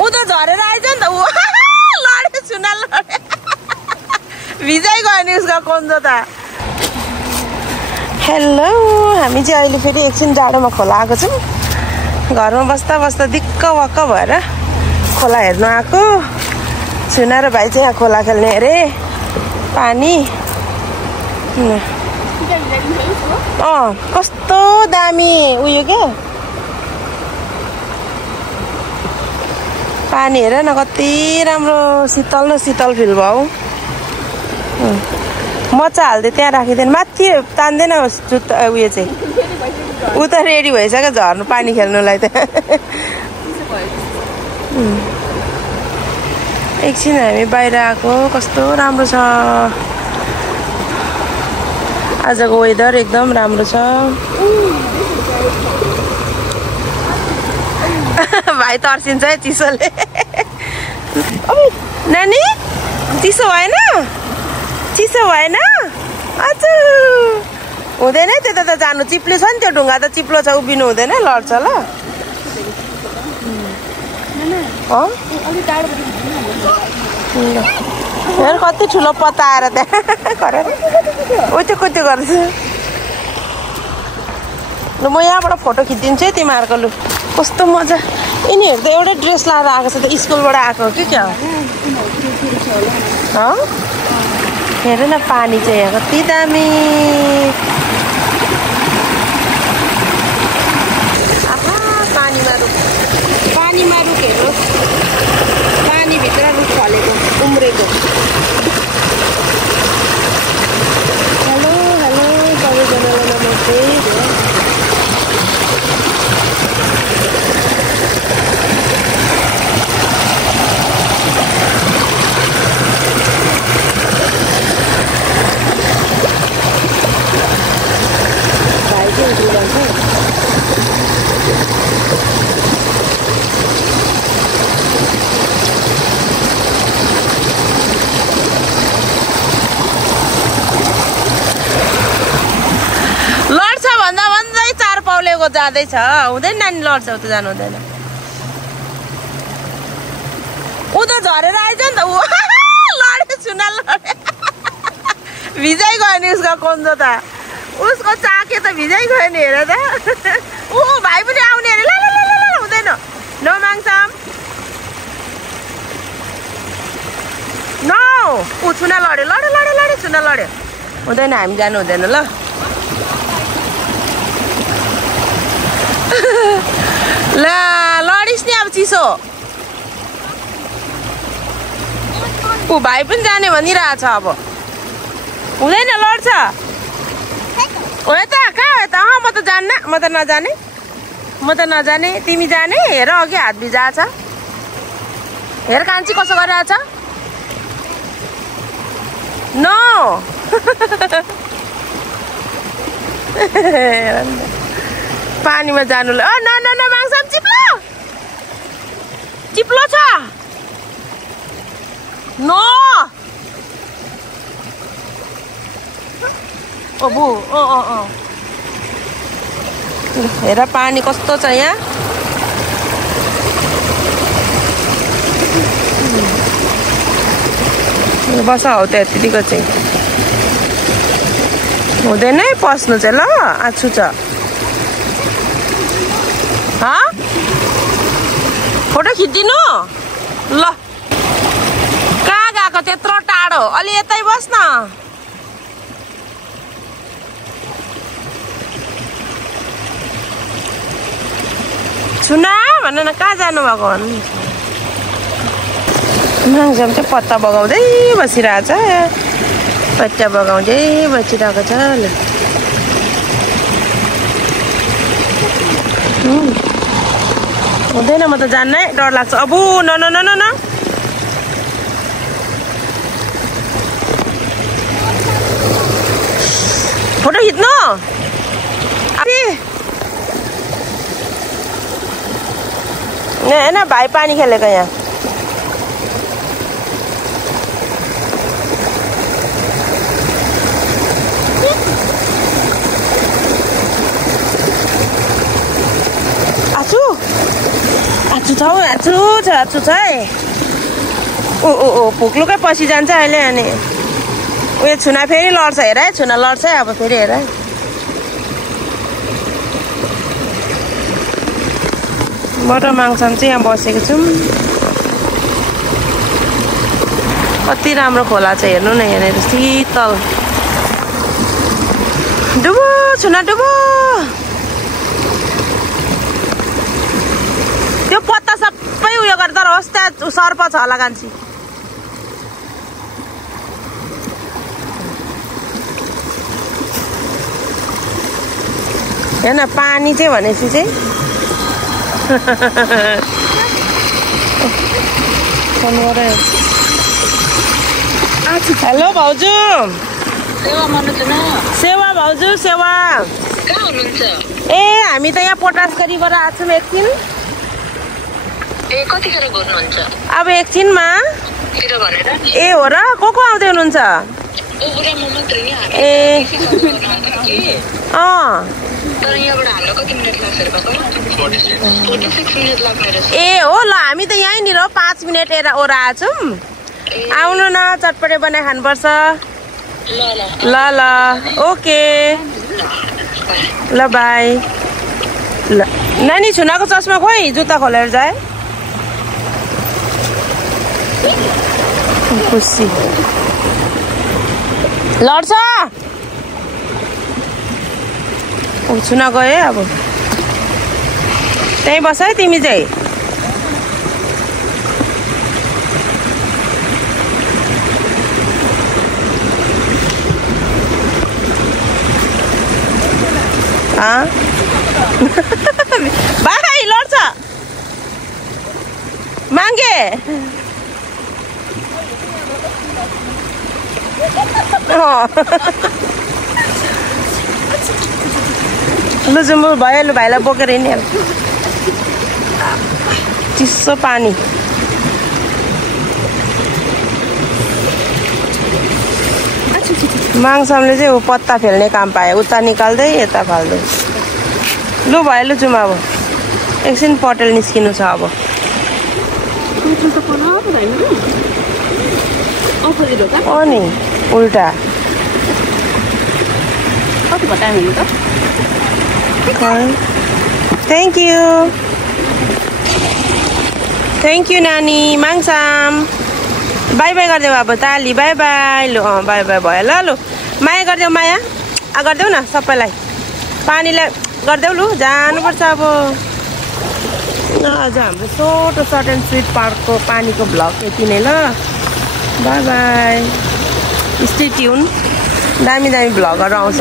ऊ त झरेर आइज नि त ऊ लडे सुना लडे भिजाइ गयो नि उसको कोन्जो त हेलो हामी चाहिँ अहिले फेरि एकछिन जाडोमा खोला आएको छौँ घरमा बस्दा बस्दा दिक्क वक्क भएर खोला हेर्नु आएको सुना र भाइ चाहिँ यहाँ खोला खेल्ने अरे पानी कस्तो दामी उयो के पानी हेर न कति राम्रो शीतल न शीतल फिल भयो मचा हाल्दै त्यहाँ राखिदिनु माथि तान्दैन उयो चाहिँ ऊ त रेडी भइसक्यो झर्नु पानी खेल्नुलाई त एकछिन हामी बाहिर आएको कस्तो राम्रो छ आजको वेदर एकदम राम्रो छ भाइ तर्सिन्छ है चिसोले नानी चिसो भएन चिसो भएन अझ हुँदैन त्यता त जानु चिप्लो छ नि त्यो ढुङ्गा त चिप्लो छ उभिनु हुँदैन लड्छ ल हेर कति ठुलो पत्ता आएर त्यहाँ उयो कुद्यो गर्छ ल म यहाँबाट फोटो खिचिदिन्छु है तिमीहरूको लु कस्तो मजा यिनीहरू त एउटै ड्रेस लाएर आएको छ त स्कुलबाट आएको हो कि क्या हो हेर न पानी चाहिँ यहाँ कति दामी आहा पानीमा रुख हेर्नुहोस् पानीभित्र रुख फलेको उम्रेको हेलो हेलो सबैजनालाई नमस्ते जाँदैछ हुँदैन नानी लड्छ उता जानु हुँदैन ऊ त झरेर आइज नि त ऊ लडे सुना लडे भिजाइ गयो नि उसको कोन्जो त उसको चाके त भिजाइ गयो नि हेर त ऊ भाइ पनि आउने अरे ल हुँदैन नमाग्छम न ऊ छुना लड्यो लड्यो छुना लड्यो हुँदैन हामी जानु हुँदैन ल ला लडिस् नि अब चिसो ऊ भाइ पनि जाने भनिरहेछ अब हुँदैन लड्छ हो त कहाँ हो त म त जान्न म त नजाने तिमी जाने हेर अघि हात भिजाएछ हेर कान्छी कसो गरिरहेछ न पानीमा जानुलाई न माग्छम चिप्लो छ न हेर पानी कस्तो छ यहाँ बस हौ त्यतिको चाहिँ हुँदैन है पस्नु चाहिँ ल आछु छ फोटो खिचिदिनु ल कहाँ गएको त्यत्रो टाढो अलि यतै बस् न सुना भन न कहाँ जानु भएको भन्नु मान्छे चाहिँ पत्ता बगाउँदै बसिरहेछ पत्ता बगाउँदै बसिरहेको छ ल हुँदैन म त जान्न है डर लाग्छ अब न फोटो खिच्नु होइन भाइ पानी खेलेको यहाँ आछु छ है ओ भुक्लुकै पछि जान्छ अहिले अनि उयो छुना फेरि लड्छ हेर है छुना लड्छ है अब फेरि हेर है बटर माङसम चाहिँ यहाँ बसेको छौँ कति राम्रो खोला छ हेर्नु न यहाँनिर शीतल डुबो छुना डुबो त्यो पत्ता सबै उयो गर्दा होस् त्यहाँ सर्प छ होला कान्छी हेर्न पानी चाहिँ भनेपछि चाहिँ हेलो भाउजू सेवा भाउजू सेवा ए हामी त यहाँ पोटासगढीबाट आएको छौँ एकछिन कतिखेर घुर्नुहुन्छ अब एकछिनमा ए हो र को आउँदै हुनुहुन्छ ए ए हो ल हामी त यहीँनिर 5 मिनट ओरा आछौँ आउनु न चटपटे बनाइ खानुपर्छ ल ल ओके ल बाई ल नानी छुनाको चस्मा खोइ जुत्ता खोलेर जाए खुसी लड्छ छुना गयो अब त्यहीँ बस है तिमी चाहिँ भाइ लड्छ मागे लु जुम्बु भयो लु भाइलाई बोकेर हिँड्ने चिसो पानी माङसमले चाहिँ ऊ पत्ता फेल्ने काम पायो उता निकाल्दै यता फाल्दै लु भयो लु जुम अब एकछिन पटेल निस्किनु छ अब नि उल्टा थ्याङ्क यू नानी माङसाम बाई बाई गरिदेऊ अब ताली बाई बाई लु बाई बाई भयो ल लु माया गरिदेऊ माया गरिदेऊ न सबैलाई पानीलाई गरिदेऊ लु जानुपर्छ अब आज हाम्रो सर्ट एन्ड स्विट पार्कको पानीको भ्लग यति नै ल बाई बाई स्टे ट्युन दामी दामी भ्लगहरू आउँछ